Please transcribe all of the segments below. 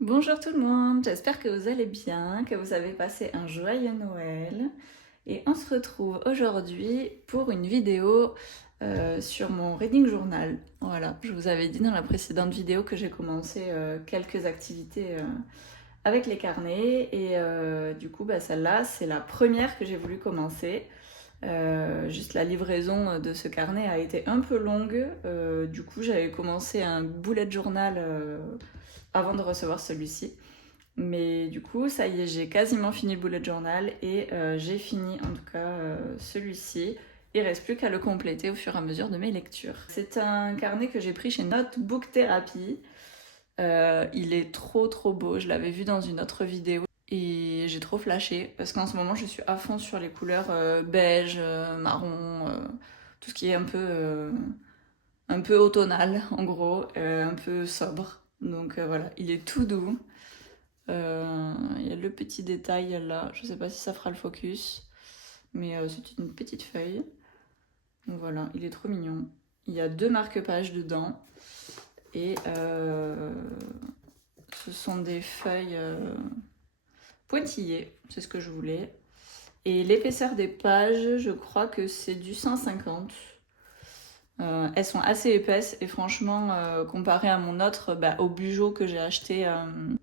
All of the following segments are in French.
Bonjour tout le monde, j'espère que vous allez bien, que vous avez passé un joyeux Noël. Et on se retrouve aujourd'hui pour une vidéo sur mon reading journal. Voilà, je vous avais dit dans la précédente vidéo que j'ai commencé quelques activités avec les carnets. Et du coup, celle-là, c'est la première que j'ai voulu commencer. Juste la livraison de ce carnet a été un peu longue. Du coup, j'avais commencé un bullet journal avant de recevoir celui-ci. Mais du coup, ça y est, j'ai quasiment fini le bullet journal et j'ai fini en tout cas celui-ci. Il reste plus qu'à le compléter au fur et à mesure de mes lectures. C'est un carnet que j'ai pris chez Notebook Therapy. Il est trop beau, je l'avais vu dans une autre vidéo et j'ai trop flashé parce qu'en ce moment je suis à fond sur les couleurs beige, marron, tout ce qui est un peu automnal en gros, un peu sobre. Donc voilà, il est tout doux. Il y a le petit détail là, je sais pas si ça fera le focus, mais c'est une petite feuille. Donc voilà, il est trop mignon. Il y a 2 marque-pages dedans et ce sont des feuilles pointillées, c'est ce que je voulais. Et l'épaisseur des pages, je crois que c'est du 150. Elles sont assez épaisses et franchement, comparé à mon autre, au Bujo que j'ai acheté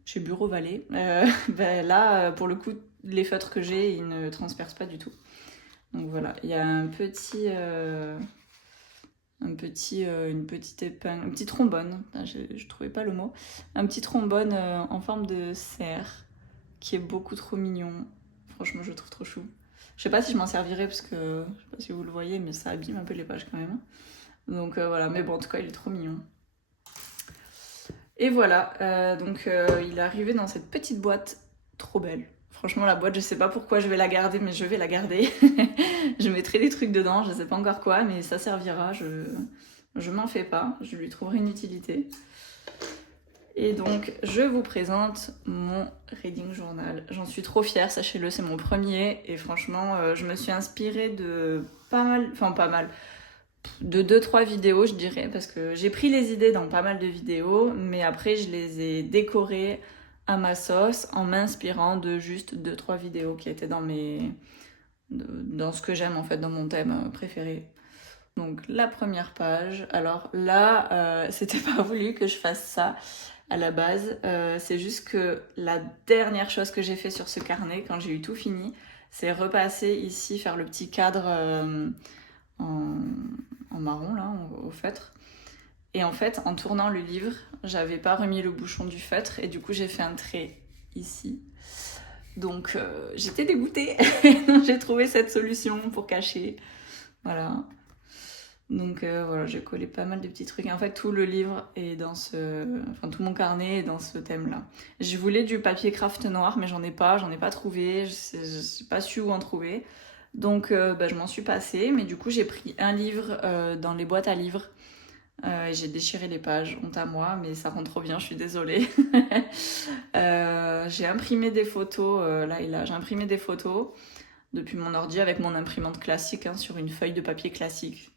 chez Bureau Vallée, là, pour le coup, les feutres que j'ai, ils ne transpercent pas du tout. Donc voilà, il y a une petite épingle, un petit trombone, je trouvais pas le mot, un petit trombone en forme de cerf qui est beaucoup trop mignon. Franchement, je le trouve trop chou. Je sais pas si je m'en servirai parce que je sais pas si vous le voyez, mais ça abîme un peu les pages quand même. Donc voilà, mais bon, en tout cas, il est trop mignon. Et voilà, il est arrivé dans cette petite boîte trop belle. Franchement, la boîte, je sais pas pourquoi je vais la garder, mais je vais la garder. Je mettrai des trucs dedans, je sais pas encore quoi, mais ça servira, je m'en fais pas, je lui trouverai une utilité. Et donc, je vous présente mon reading journal. J'en suis trop fière, sachez-le, c'est mon premier. Et franchement, je me suis inspirée de pas mal, de 2-3 vidéos, je dirais, parce que j'ai pris les idées dans pas mal de vidéos, mais après, je les ai décorées à ma sauce en m'inspirant de juste 2-3 vidéos qui étaient dans ce que j'aime, en fait, dans mon thème préféré. Donc, la première page. Alors là, c'était pas voulu que je fasse ça à la base. C'est juste que la dernière chose que j'ai fait sur ce carnet, quand j'ai eu tout fini, c'est repasser ici, faire le petit cadre en marron, là, au feutre. Et en fait, en tournant le livre, j'avais pas remis le bouchon du feutre et du coup, j'ai fait un trait ici. Donc, j'étais dégoûtée. J'ai trouvé cette solution pour cacher. Voilà. Donc voilà, j'ai collé pas mal de petits trucs. Et en fait, tout le livre est tout mon carnet est dans ce thème-là. Je voulais du papier craft noir, mais j'en ai pas trouvé. Je sais pas su où en trouver. Donc je m'en suis passée, mais du coup j'ai pris un livre dans les boîtes à livres. J'ai déchiré les pages, honte à moi, mais ça rend trop bien, je suis désolée. J'ai imprimé des photos, là et là, j'ai imprimé des photos depuis mon ordi avec mon imprimante classique sur une feuille de papier classique.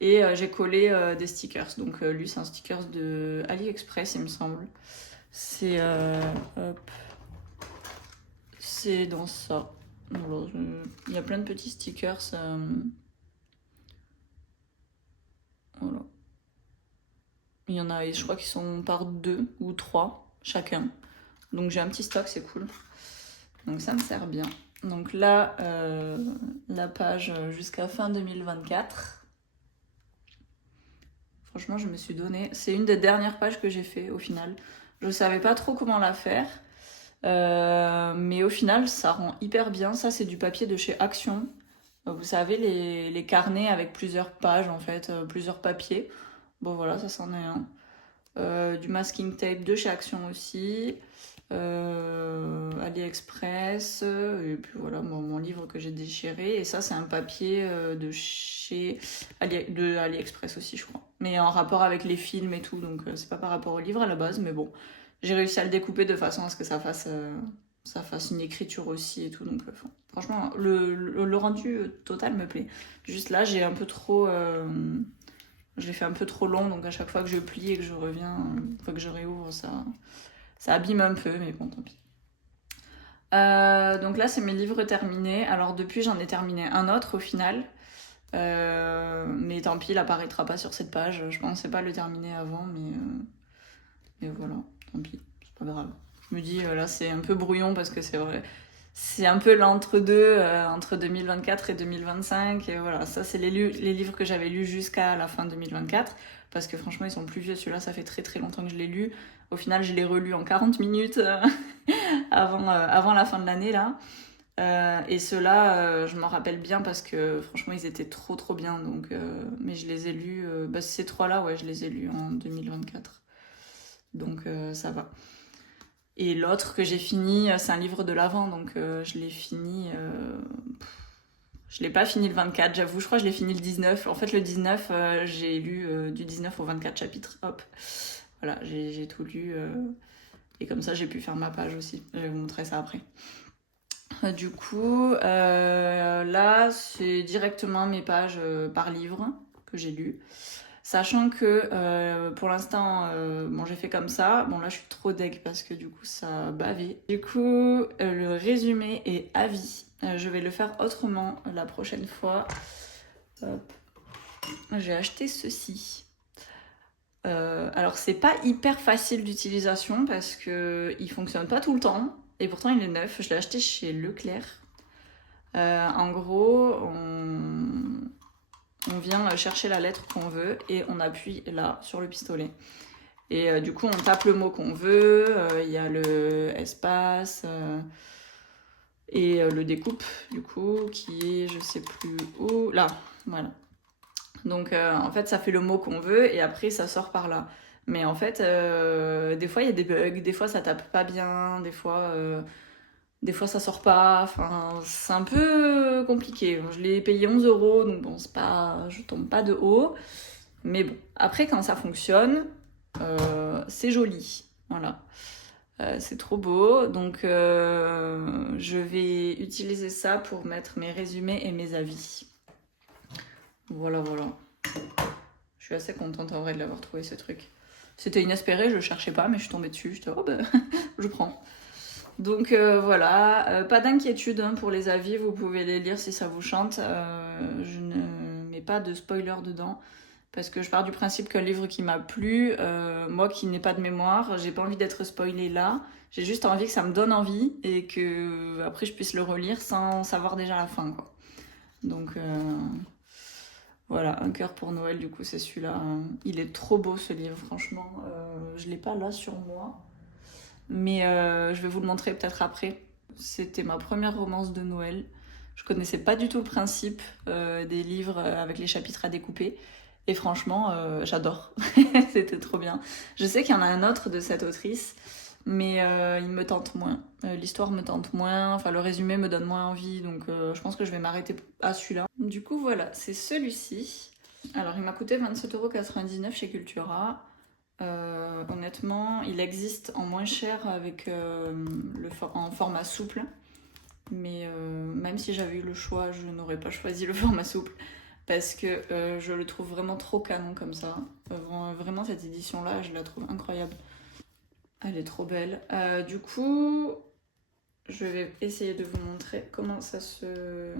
Et j'ai collé des stickers. Donc lui, c'est un sticker de AliExpress, il me semble. C'est c'est dans ça. Voilà, il y a plein de petits stickers. Voilà. Il y en a, je crois qu'ils sont par 2 ou 3 chacun. Donc j'ai un petit stock, c'est cool. Donc ça me sert bien. Donc là, la page jusqu'à fin 2024. Franchement, je me suis donné. C'est une des dernières pages que j'ai fait au final. Je savais pas trop comment la faire. Mais au final, ça rend hyper bien. Ça, c'est du papier de chez Action. Vous savez, les carnets avec plusieurs pages, en fait, plusieurs papiers. Bon, voilà, ça c'en est un. Du masking tape de chez Action aussi. AliExpress. Et puis voilà, mon livre que j'ai déchiré. Et ça, c'est un papier de chez de AliExpress aussi, je crois. Mais en rapport avec les films et tout. Donc, c'est pas par rapport au livre à la base, mais bon. J'ai réussi à le découper de façon à ce que ça fasse une écriture aussi et tout. Donc, franchement, le rendu total me plaît. Juste là, j'ai un peu trop. Je l'ai fait un peu trop long, donc à chaque fois que je plie et que je reviens, une fois que je réouvre, Ça abîme un peu, mais bon, tant pis. Donc là, c'est mes livres terminés. Alors depuis, j'en ai terminé un autre au final. Mais tant pis, il apparaîtra pas sur cette page. Je pensais pas le terminer avant, mais voilà, tant pis, c'est pas grave. Je me dis, là, c'est un peu brouillon parce que c'est vrai. C'est un peu l'entre-deux, entre 2024 et 2025. Et voilà, ça, c'est les livres que j'avais lus jusqu'à la fin 2024. Parce que franchement, ils sont plus vieux. Celui-là, ça fait très très longtemps que je l'ai lu. Au final, je l'ai relu en 40 minutes avant la fin de l'année, là. Et ceux-là, je m'en rappelle bien parce que franchement, ils étaient trop trop bien. Donc, mais je les ai lus, ces trois-là, ouais, je les ai lus en 2024. Donc, ça va. Et l'autre que j'ai fini, c'est un livre de l'Avent, donc je l'ai fini. Je l'ai pas fini le 24, j'avoue, je crois que je l'ai fini le 19. En fait, le 19, j'ai lu du 19 au 24 chapitres. Hop, voilà, j'ai tout lu. Et comme ça, j'ai pu faire ma page aussi. Je vais vous montrer ça après. Du coup, là, c'est directement mes pages par livre que j'ai lu. Sachant que pour l'instant, bon, j'ai fait comme ça. Bon, là, je suis trop deg parce que du coup, ça a bavé. Du coup, le résumé est à vie. Je vais le faire autrement la prochaine fois. Hop. J'ai acheté ceci. Alors, c'est pas hyper facile d'utilisation parce qu'il fonctionne pas tout le temps. Et pourtant, il est neuf. Je l'ai acheté chez Leclerc. En gros, on vient chercher la lettre qu'on veut et on appuie là sur le pistolet. Et du coup, on tape le mot qu'on veut, il y a le espace et le découpe, du coup, qui est, je sais plus où, là, voilà. Donc, en fait, ça fait le mot qu'on veut et après, ça sort par là. Mais en fait, des fois, il y a des bugs, des fois, ça tape pas bien, des fois ça sort pas, enfin c'est un peu compliqué. Je l'ai payé 11 €, donc bon, c'est pas, je tombe pas de haut. Mais bon, après quand ça fonctionne, c'est joli. Voilà. C'est trop beau, donc je vais utiliser ça pour mettre mes résumés et mes avis. Voilà, voilà. Je suis assez contente en vrai de l'avoir trouvé ce truc. C'était inespéré, je le cherchais pas, mais je suis tombée dessus. J'étais, oh ben, je prends. Donc voilà, pas d'inquiétude hein, pour les avis, vous pouvez les lire si ça vous chante. Je ne mets pas de spoiler dedans parce que je pars du principe qu'un livre qui m'a plu, moi qui n'ai pas de mémoire, j'ai pas envie d'être spoilée là. J'ai juste envie que ça me donne envie et que après je puisse le relire sans savoir déjà la fin quoi. Donc voilà, un cœur pour Noël du coup c'est celui-là. Il est trop beau ce livre franchement. Je l'ai pas là sur moi. Mais je vais vous le montrer peut-être après. C'était ma première romance de Noël. Je connaissais pas du tout le principe des livres avec les chapitres à découper. Et franchement, j'adore. C'était trop bien. Je sais qu'il y en a un autre de cette autrice, mais il me tente moins. L'histoire me tente moins, enfin le résumé me donne moins envie, donc je pense que je vais m'arrêter à celui-là. Du coup voilà, c'est celui-ci. Alors il m'a coûté 27,99 € chez Cultura. Honnêtement, il existe en moins cher avec en format souple. Mais même si j'avais eu le choix, je n'aurais pas choisi le format souple. Parce que je le trouve vraiment trop canon comme ça. Vraiment, cette édition-là, je la trouve incroyable. Elle est trop belle. Du coup, je vais essayer de vous montrer comment ça se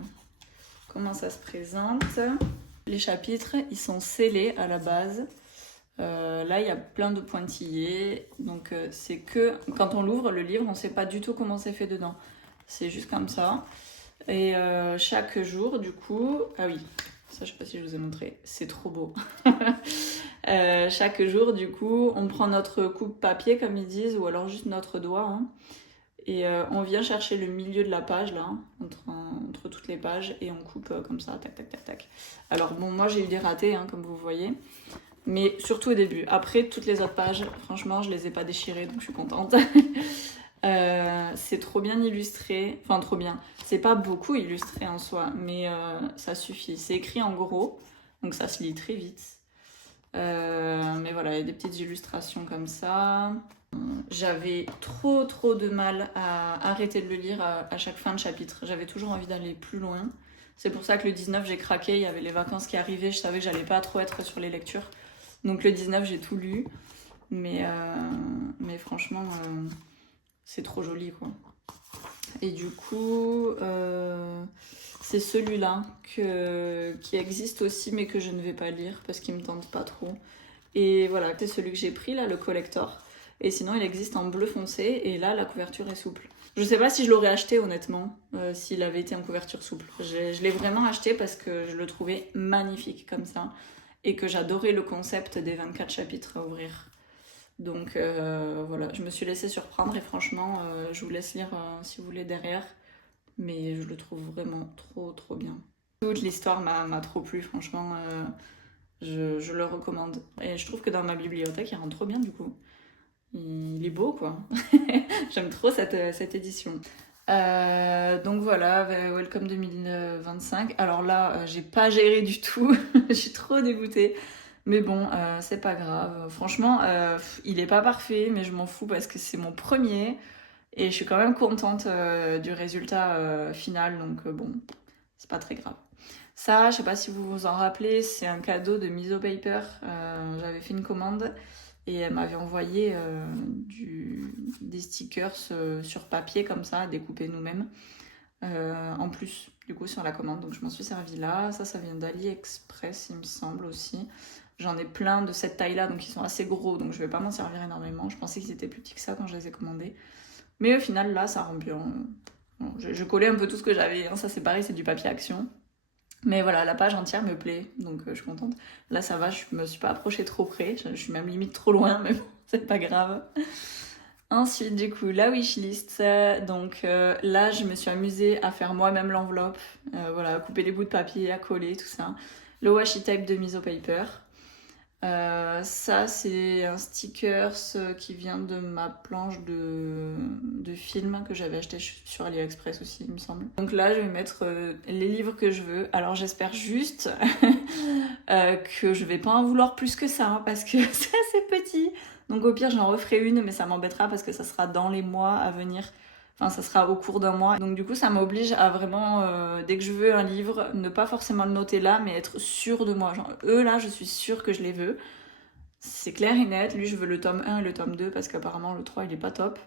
présente. Les chapitres, ils sont scellés à la base. Là, il y a plein de pointillés. Donc, c'est que quand on l'ouvre, le livre, on ne sait pas du tout comment c'est fait dedans. C'est juste comme ça. Et chaque jour, du coup... Ah oui, ça, je sais pas si je vous ai montré. C'est trop beau. Chaque jour, du coup, on prend notre coupe papier, comme ils disent, ou alors juste notre doigt. Hein, et on vient chercher le milieu de la page, là, entre toutes les pages. Et on coupe comme ça, tac, tac, tac, tac. Alors, bon, moi, j'ai eu des ratés, hein, comme vous voyez. Mais surtout au début. Après, toutes les autres pages, franchement, je les ai pas déchirées, donc je suis contente. C'est trop bien illustré. Enfin, trop bien. C'est pas beaucoup illustré en soi, mais ça suffit. C'est écrit en gros, donc ça se lit très vite. Mais voilà, il y a des petites illustrations comme ça. J'avais trop de mal à arrêter de le lire à chaque fin de chapitre. J'avais toujours envie d'aller plus loin. C'est pour ça que le 19, j'ai craqué. Il y avait les vacances qui arrivaient. Je savais que j'allais pas trop être sur les lectures. Donc le 19, j'ai tout lu. Mais franchement, c'est trop joli, quoi. Et du coup, c'est celui-là qui existe aussi, mais que je ne vais pas lire parce qu'il me tente pas trop. Et voilà, c'est celui que j'ai pris, là, le collector. Et sinon, il existe en bleu foncé, et là, la couverture est souple. Je sais pas si je l'aurais acheté, honnêtement, s'il avait été en couverture souple. Je l'ai vraiment acheté parce que je le trouvais magnifique, comme ça. Et que j'adorais le concept des 24 chapitres à ouvrir. Donc voilà, je me suis laissée surprendre, et franchement, je vous laisse lire si vous voulez derrière. Mais je le trouve vraiment trop bien. Toute l'histoire m'a trop plu, franchement. Je le recommande. Et je trouve que dans ma bibliothèque, il rentre trop bien du coup. Il est beau, quoi. J'aime trop cette édition. Donc voilà, Welcome 2025. Alors là, j'ai pas géré du tout. Je suis trop dégoûtée. Mais bon, c'est pas grave. Franchement, il est pas parfait, mais je m'en fous parce que c'est mon premier. Et je suis quand même contente du résultat final. Donc bon, c'est pas très grave. Ça, je sais pas si vous vous en rappelez, c'est un cadeau de Miso Paper. J'avais fait une commande et elle m'avait envoyé des stickers sur papier comme ça, découpés nous-mêmes, en plus du coup sur la commande. Donc je m'en suis servi là. Ça vient d'AliExpress, il me semble aussi. J'en ai plein de cette taille-là, donc ils sont assez gros, donc je vais pas m'en servir énormément. Je pensais qu'ils étaient plus petits que ça quand je les ai commandés. Mais au final, là, ça rend bien. Bon, je collais un peu tout ce que j'avais. Hein. Ça, c'est pareil, c'est du papier action. Mais voilà, la page entière me plaît, donc je suis contente. Là, ça va, je me suis pas approchée trop près. Je suis même limite trop loin, mais bon, c'est pas grave. Ensuite, du coup, la wishlist. Donc là, je me suis amusée à faire moi-même l'enveloppe. Voilà, à couper les bouts de papier, à coller, tout ça. Le washi tape de Miso Paper. Ça, c'est un stickers qui vient de ma planche de film que j'avais acheté sur AliExpress aussi, il me semble. Donc là, je vais mettre les livres que je veux. Alors j'espère juste que je vais pas en vouloir plus que ça, hein, parce que c'est assez petit. Donc au pire, j'en referai une, mais ça m'embêtera parce que ça sera dans les mois à venir. Enfin, ça sera au cours d'un mois. Donc du coup, ça m'oblige à vraiment, dès que je veux un livre, ne pas forcément le noter là, mais être sûre de moi. Genre, eux, là, je suis sûre que je les veux. C'est clair et net. Lui, je veux le tome 1 et le tome 2, parce qu'apparemment, le 3, il est pas top.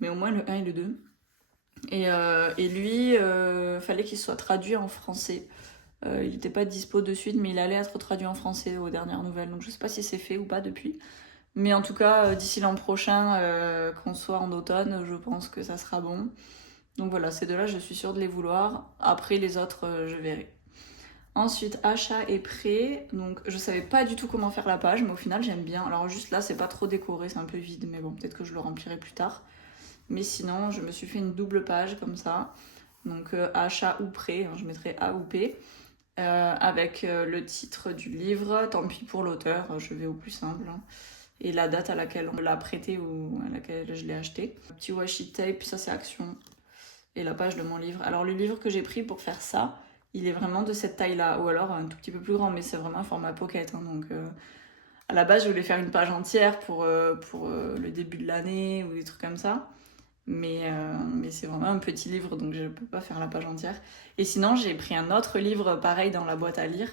Mais au moins, le 1 et le 2. Et lui, fallait qu'il soit traduit en français. Il n'était pas dispo de suite, mais il allait être traduit en français aux dernières nouvelles. Donc je sais pas si c'est fait ou pas depuis. Mais en tout cas, d'ici l'an prochain, qu'on soit en automne, je pense que ça sera bon. Donc voilà, ces deux-là, je suis sûre de les vouloir. Après, les autres, je verrai. Ensuite, achat et prêt. Donc je savais pas du tout comment faire la page, mais au final, j'aime bien. Alors juste là, c'est pas trop décoré, c'est un peu vide, mais bon, peut-être que je le remplirai plus tard. Mais sinon, je me suis fait une double page comme ça. Donc achat ou prêt, hein, je mettrai A ou P. Avec le titre du livre, tant pis pour l'auteur, je vais au plus simple. Hein. Et la date à laquelle on me l'a prêté ou à laquelle je l'ai acheté. Petit washi tape, ça c'est action. Et la page de mon livre. Alors le livre que j'ai pris pour faire ça, il est vraiment de cette taille-là, ou alors un tout petit peu plus grand, mais c'est vraiment un format pocket. Hein, donc à la base, je voulais faire une page entière pour le début de l'année ou des trucs comme ça. Mais c'est vraiment un petit livre, donc je ne peux pas faire la page entière. Et sinon, j'ai pris un autre livre pareil dans la boîte à lire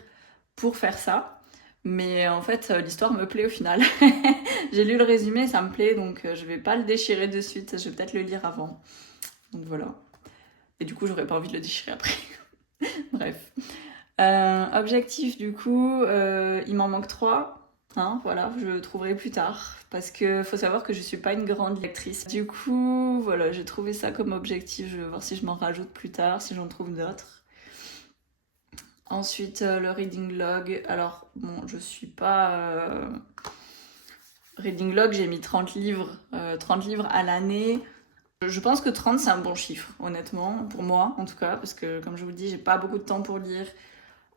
pour faire ça. Mais en fait, l'histoire me plaît au final. J'ai lu le résumé, ça me plaît, donc je vais pas le déchirer de suite. Je vais peut-être le lire avant. Donc voilà. Et du coup, j'aurais pas envie de le déchirer après. Bref. Objectif, du coup, il m'en manque 3. Hein, voilà, je trouverai plus tard. Parce que faut savoir que je suis pas une grande lectrice. Du coup, voilà, j'ai trouvé ça comme objectif. Je vais voir si je m'en rajoute plus tard, si j'en trouve d'autres. Ensuite, le reading log. Alors, bon, je suis pas... Reading log, j'ai mis 30 livres. 30 livres à l'année. Je pense que 30, c'est un bon chiffre, honnêtement, pour moi, en tout cas. Parce que, comme je vous le dis, j'ai pas beaucoup de temps pour lire.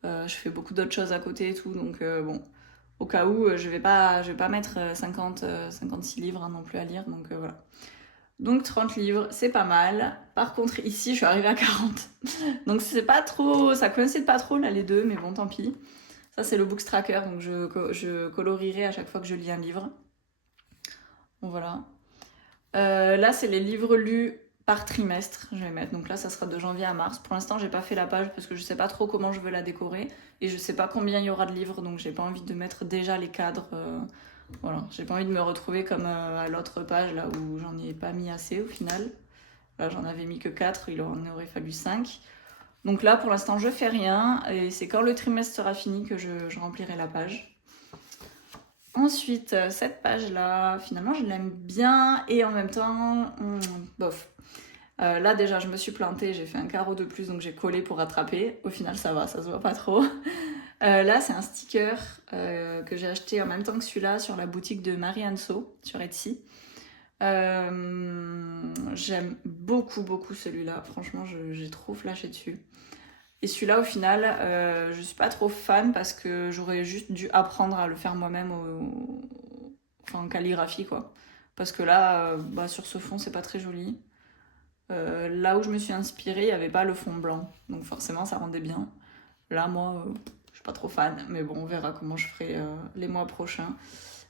Je fais beaucoup d'autres choses à côté et tout. Donc, bon... Au cas où, je vais pas mettre 56 livres hein, non plus à lire, donc voilà. Donc 30 livres, c'est pas mal. Par contre, ici, je suis arrivée à 40. Donc c'est pas trop, ça coïncide pas trop là les deux, mais bon, tant pis. Ça, c'est le Books Tracker, donc je colorierai à chaque fois que je lis un livre. Bon, voilà. Là, c'est les livres lus par trimestre, je vais mettre. Donc là, ça sera de janvier à mars. Pour l'instant, j'ai pas fait la page parce que je sais pas trop comment je veux la décorer et je sais pas combien il y aura de livres, donc j'ai pas envie de mettre déjà les cadres Voilà, j'ai pas envie de me retrouver comme à l'autre page là où j'en ai pas mis assez au final. Là j'en avais mis que 4, il en aurait fallu 5. Donc là pour l'instant je fais rien et c'est quand le trimestre sera fini que je remplirai la page. Ensuite cette page là finalement je l'aime bien et en même temps bof. Là déjà je me suis plantée, j'ai fait un carreau de plus donc j'ai collé pour rattraper. Au final ça va, ça se voit pas trop. Là c'est un sticker que j'ai acheté en même temps que celui-là sur la boutique de Marie Anso sur Etsy. J'aime beaucoup celui-là, franchement j'ai trop flashé dessus. Et celui-là au final je suis pas trop fan parce que j'aurais juste dû apprendre à le faire moi-même enfin, en calligraphie quoi. Parce que là sur ce fond c'est pas très joli. Là où je me suis inspirée, il n'y avait pas le fond blanc. Donc forcément, ça rendait bien. Là, moi, je suis pas trop fan. Mais bon, on verra comment je ferai les mois prochains.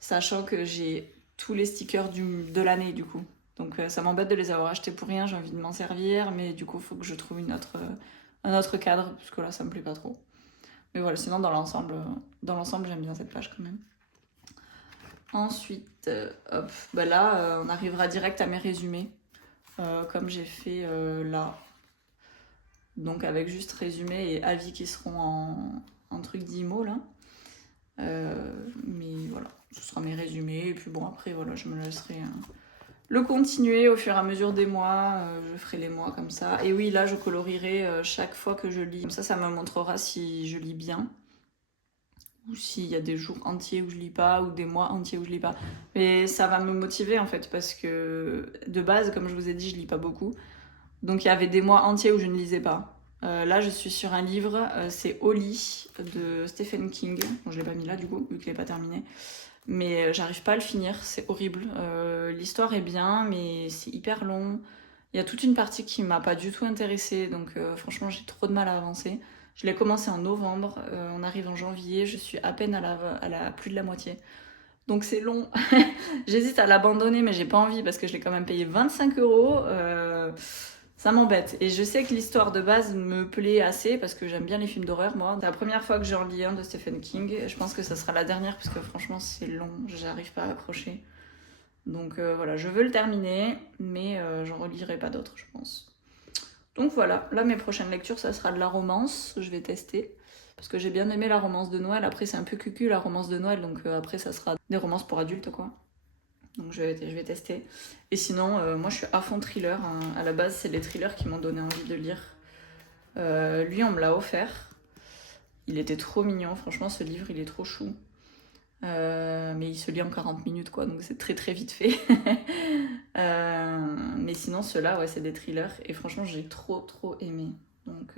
Sachant que j'ai tous les stickers de l'année, du coup. Donc ça m'embête de les avoir achetés pour rien. J'ai envie de m'en servir. Mais du coup, il faut que je trouve un autre cadre. Parce que là, ça me plaît pas trop. Mais voilà, sinon, dans l'ensemble, j'aime bien cette page quand même. Ensuite, hop, bah là, on arrivera direct à mes résumés. Comme j'ai fait là. Donc avec juste résumé et avis qui seront en truc d'IMO là. Mais voilà, ce sera mes résumés. Et puis bon, après, voilà, je me laisserai le continuer au fur et à mesure des mois. Je ferai les mois comme ça. Et oui, là, je colorierai chaque fois que je lis. Comme ça me montrera si je lis bien. Ou s'il y a des jours entiers où je lis pas, ou des mois entiers où je lis pas. Mais ça va me motiver en fait, parce que de base, comme je vous ai dit, je lis pas beaucoup. Donc il y avait des mois entiers où je ne lisais pas. Là, je suis sur un livre, c'est Au lit de Stephen King. Bon, je l'ai pas mis là du coup, vu qu'il n'est pas terminé. Mais j'arrive pas à le finir, c'est horrible. L'histoire est bien, mais c'est hyper long. Il y a toute une partie qui m'a pas du tout intéressée, donc franchement, j'ai trop de mal à avancer. Je l'ai commencé en novembre, on arrive en janvier, je suis à peine à la plus de la moitié. Donc c'est long. J'hésite à l'abandonner, mais j'ai pas envie parce que je l'ai quand même payé 25 euros. Ça m'embête. Et je sais que l'histoire de base me plaît assez parce que j'aime bien les films d'horreur, moi. C'est la première fois que j'en lis un de Stephen King. Je pense que ça sera la dernière parce que franchement, c'est long. J'arrive pas à accrocher. Donc voilà, je veux le terminer, mais j'en relirai pas d'autres, je pense. Donc voilà, là, mes prochaines lectures, ça sera de la romance. Je vais tester. Parce que j'ai bien aimé la romance de Noël. Après, c'est un peu cucu la romance de Noël. Donc après, ça sera des romances pour adultes, quoi. Donc je vais tester. Et sinon, moi je suis à fond thriller. Hein. À la base, c'est les thrillers qui m'ont donné envie de lire. Lui, on me l'a offert. Il était trop mignon. Franchement, ce livre, il est trop chou. Mais il se lit en 40 minutes, quoi. Donc c'est très vite fait. Mais sinon, ceux-là, ouais, c'est des thrillers. Et franchement, j'ai trop aimé. Donc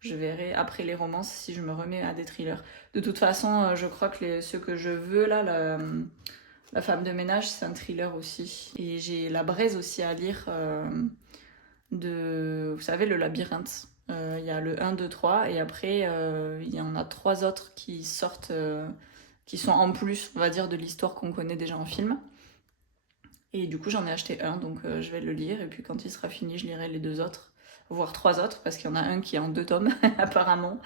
je verrai après les romances si je me remets à des thrillers. De toute façon, je crois que ceux que je veux, là, la femme de ménage, c'est un thriller aussi. Et j'ai La Braise aussi à lire vous savez, le labyrinthe. Il y a le 1, 2, 3 et après il y en a 3 autres qui sortent, qui sont en plus, on va dire, de l'histoire qu'on connaît déjà en film. Et du coup, j'en ai acheté un, donc je vais le lire. Et puis quand il sera fini, je lirai les 2 autres, voire 3 autres, parce qu'il y en a un qui est en 2 tomes, apparemment.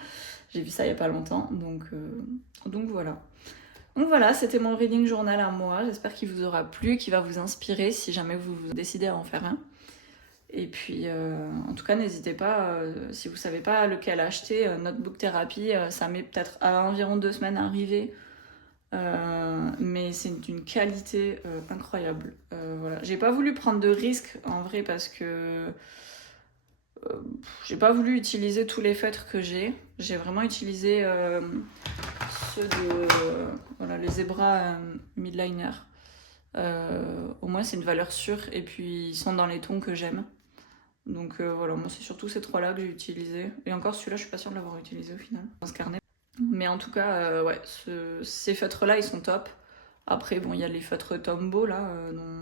J'ai vu ça il y a pas longtemps, donc voilà. Donc voilà, c'était mon reading journal à moi. J'espère qu'il vous aura plu, qu'il va vous inspirer si jamais vous décidez à en faire un. Et puis, en tout cas, n'hésitez pas, si vous savez pas lequel acheter, Notebook Therapy, ça met peut-être à environ 2 semaines à arriver. Mais c'est d'une qualité incroyable. Voilà. J'ai pas voulu prendre de risques en vrai parce que j'ai pas voulu utiliser tous les feutres que j'ai. J'ai vraiment utilisé ceux de voilà, les Zebra Midliner. Au moins c'est une valeur sûre et puis ils sont dans les tons que j'aime. Donc voilà, moi c'est surtout ces 3-là que j'ai utilisés. Et encore celui-là, je suis pas sûre de l'avoir utilisé au final dans ce carnet. Mais en tout cas, ouais, ces feutres-là, ils sont top. Après, bon, il y a les feutres Tombow là,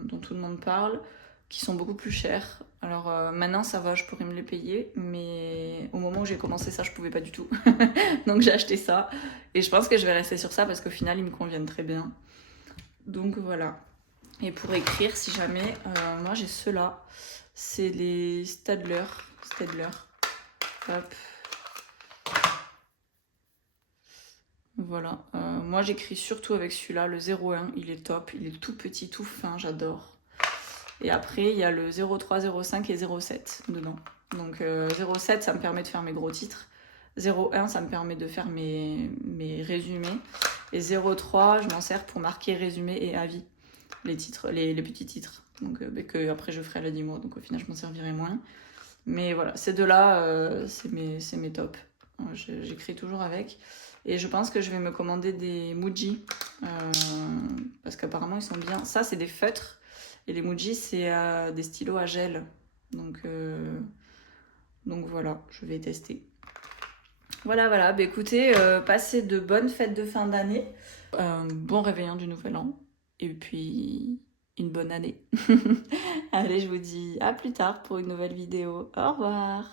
dont tout le monde parle, qui sont beaucoup plus chers. Alors maintenant, ça va, je pourrais me les payer, mais au moment où j'ai commencé ça, je pouvais pas du tout. Donc j'ai acheté ça. Et je pense que je vais rester sur ça parce qu'au final, ils me conviennent très bien. Donc voilà. Et pour écrire, si jamais, moi j'ai ceux-là. C'est les Staedtler. Hop. Voilà, moi j'écris surtout avec celui-là, le 01, il est top, il est tout petit, tout fin, j'adore. Et après, il y a le 03, 05 et 07 dedans. Donc 07, ça me permet de faire mes gros titres. 01, ça me permet de faire mes résumés. Et 03, je m'en sers pour marquer résumé et avis, les titres, les petits titres. Donc que après je ferai à la 10 mois, donc au final je m'en servirai moins. Mais voilà, ces deux-là, c'est mes tops. J'écris toujours avec. Et je pense que je vais me commander des Muji, parce qu'apparemment ils sont bien. Ça, c'est des feutres. Et les Muji, c'est des stylos à gel. Donc voilà, je vais tester. Voilà. Bah, écoutez, passez de bonnes fêtes de fin d'année. Bon réveillon du nouvel an. Et puis, une bonne année. Allez, je vous dis à plus tard pour une nouvelle vidéo. Au revoir.